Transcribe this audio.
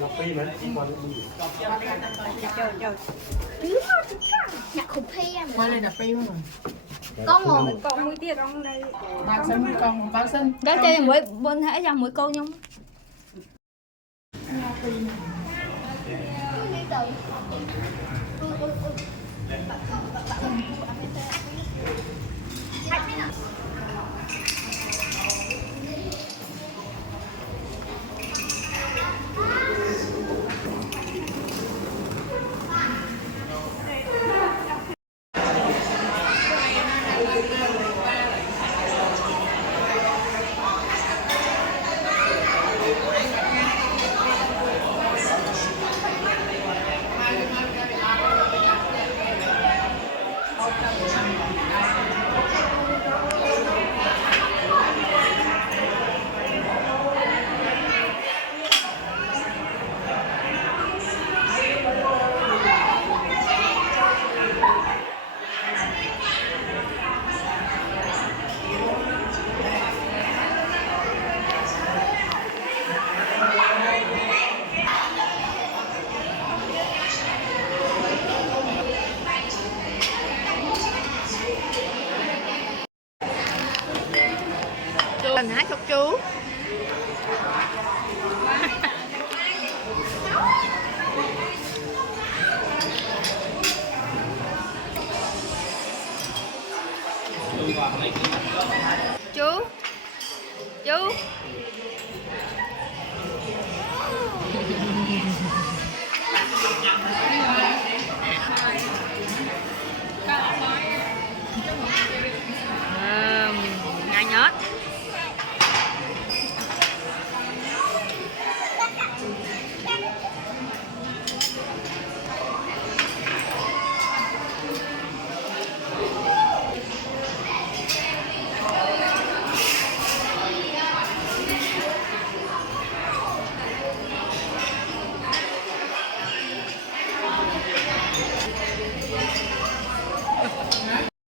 เราปีนั้นที่มันมี nhạc khủng khiếp Qua lên đập pin rồi. có một Còn mũi tiệt trong đây. Bao sân con bao sân. Đó chơi mũi bên thể ra mũi cô nhung.